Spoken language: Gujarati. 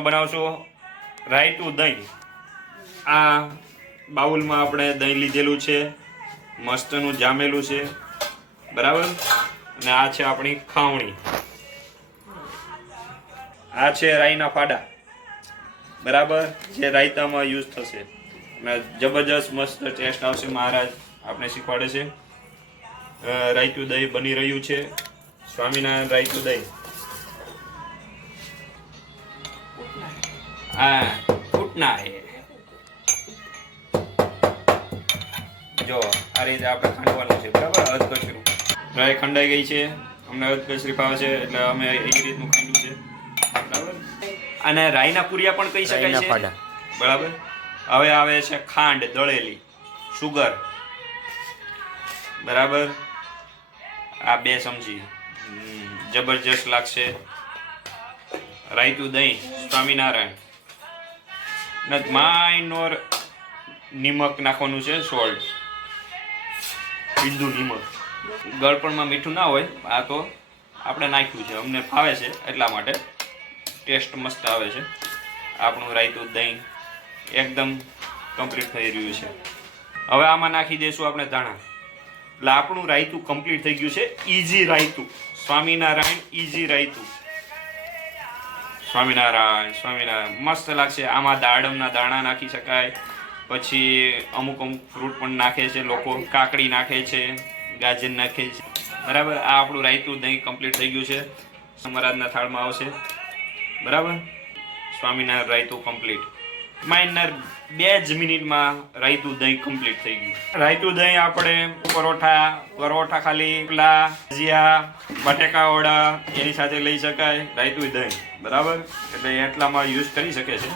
બનાવશો રાયતું દહીં. આ બાઉલમાં આપણે દહીં લીધેલું છે, મસ્તનું જામેલું છે, બરાબર? અને આ છે આપણી ખાવણી. આ છે રાઈના ફાડા. બરાબર? જે રાયતામાં યુઝ થશે. અને જબરજસ્ત મસ્ત ટેસ્ટ આવશે, મહારાજ આપણે શીખવાડે છે. રાયતું દહીં બની રહ્યું છે. સ્વામિનારાયણ રાયતું દહીં. ફૂટના હે જો આ રીતે આપણે ખાંડવાનું છે બરાબર? અધ કચરું રાય ખંડાઈ ગઈ છે. અમને અધ કચરી ભાવે છે એટલે અમે એ રીતનું ખાંડ્યું છે. બરાબર? અને રાઈના પૂરિયા પણ કહી શકાય છે? બરાબર? હવે આવે છે ખાંડ દળેલી. સુગર. બરાબર? આ બે સમજી જબરજસ્ત લાગશે. રાયતું દહીં સ્વામિનારાયણ. માઇનોર નિમક નાખવાનું છે, સોલ્ટ. બિંદુ નિમક. ગળપણમાં મીઠું ના હોય, આ તો આપણે નાખ્યું છે, અમને ફાવે છે એટલા માટે. ટેસ્ટ મસ્ત આવે છે. આપણું રાયતું દહીં એકદમ કમ્પ્લીટ થઈ રહ્યું છે. હવે આમાં નાખી દઈશું આપણે ધાણા. એટલે આપણું રાયતું કમ્પ્લીટ થઈ ગયું છે ઇઝી રાયતું. સ્વામિનારાયણ ઈઝી રાયતું. સ્વામિનારાયણ સ્વામિનારાયણ. મસ્ત લાગશે. આમાં દાડમના દાણા નાખી શકાય. પછી અમુક અમુક ફ્રૂટ પણ નાખે છે લોકો. કાકડી નાખે છે, ગાજર નાખે છે. બરાબર? આ આપણું રાયતું દહીં કમ્પ્લીટ થઈ ગયું છે. સમરાજના થાળમાં આવશે. બરાબર? સ્વામિનારાયણ રાયતું કમ્પ્લીટ માઇનર બે જ મિનિટમાં રાયતું દહીં કમ્પ્લીટ થઈ ગયું. રાયતું દહીં આપણે પરોઠા પરોઠા ખાલી પલા ભજીયા, બટેકા વડા, એની સાથે લઈ શકાય રાયતું દહીં. બરાબર? એટલે એટલામાં યુઝ કરી શકે છે.